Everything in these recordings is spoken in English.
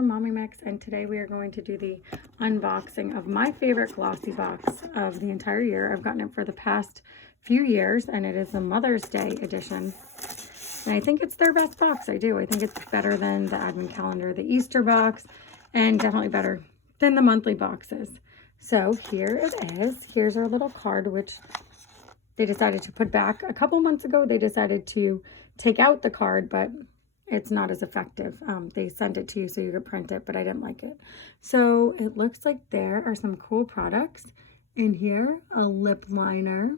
from MommieMix, and today we are going to do the unboxing of my favorite glossy box of the entire year. I've gotten it for the past few years, and it is the Mother's Day edition. And I think it's their best box. I do. I think it's better than the Advent Calendar, the Easter box, and definitely better than the monthly boxes. So here it is. Here's our little card, which they decided to put back. A couple months ago, they decided to take out the card, but it's not as effective. They sent it to you so you could print it, but I didn't like it. So it looks like there are some cool products in here. A lip liner,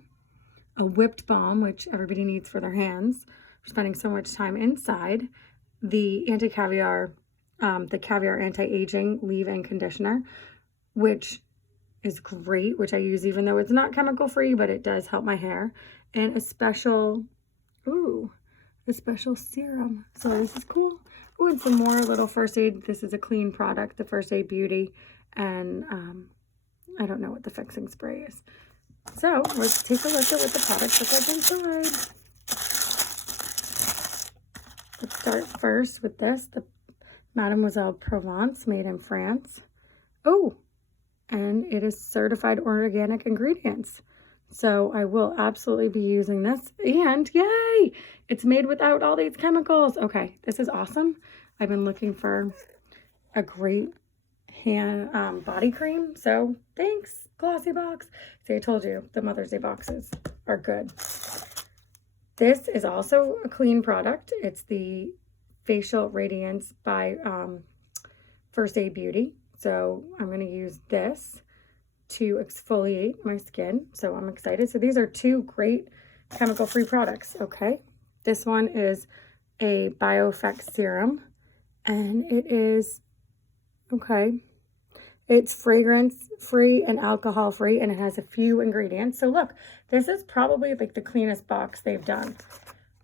a whipped balm, which everybody needs for their hands. We're spending so much time inside. The anti-caviar, the caviar anti-aging leave-in conditioner, which is great, which I use even though it's not chemical free, but it does help my hair. And a special serum. So this is cool. Oh, and some more little first aid. This is a clean product, the First Aid Beauty, and I don't know what the fixing spray is. So let's take a look at what the products look like inside. Let's start first with this, the Mademoiselle Provence, made in France. Oh, and it is certified organic ingredients. So I will absolutely be using this, and yay, it's made without all these chemicals. Okay, this is awesome. I've been looking for a great hand body cream, so thanks, GlossyBox. See, I told you the Mother's Day boxes are good. This is also a clean product. It's the Facial Radiance by First Aid Beauty. So I'm going to use this to exfoliate my skin. So I'm excited. So these are two great chemical-free products, okay? This one is a Biosec Serum, and it is, okay, it's fragrance-free and alcohol-free, and it has a few ingredients. So look, this is probably like the cleanest box they've done.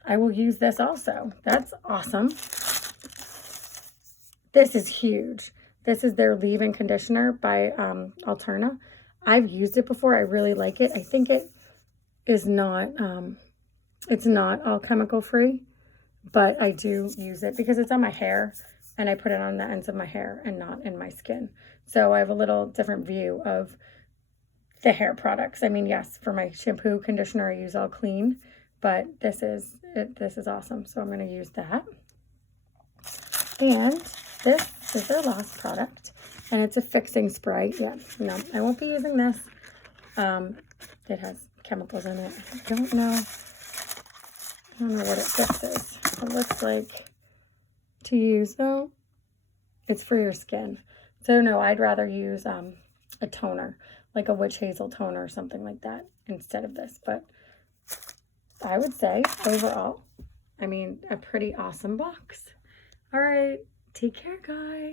I will use this also. That's awesome. This is huge. This is their leave-in conditioner by Alterna. I've used it before. I really like it. I think it is not, it's not all chemical free, but I do use it because it's on my hair and I put it on the ends of my hair and not in my skin. So I have a little different view of the hair products. I mean, yes, for my shampoo, conditioner, I use all clean, but this is awesome. So I'm going to use that. And this is their last product, and it's a fixing spray. Yeah, no, I won't be using this. It has chemicals in it. I don't know what it fixes. It looks like to use, though, it's for your skin. So no, I'd rather use a toner, like a witch hazel toner or something like that instead of this. But I would say overall, I mean, a pretty awesome box. All right, take care, guys.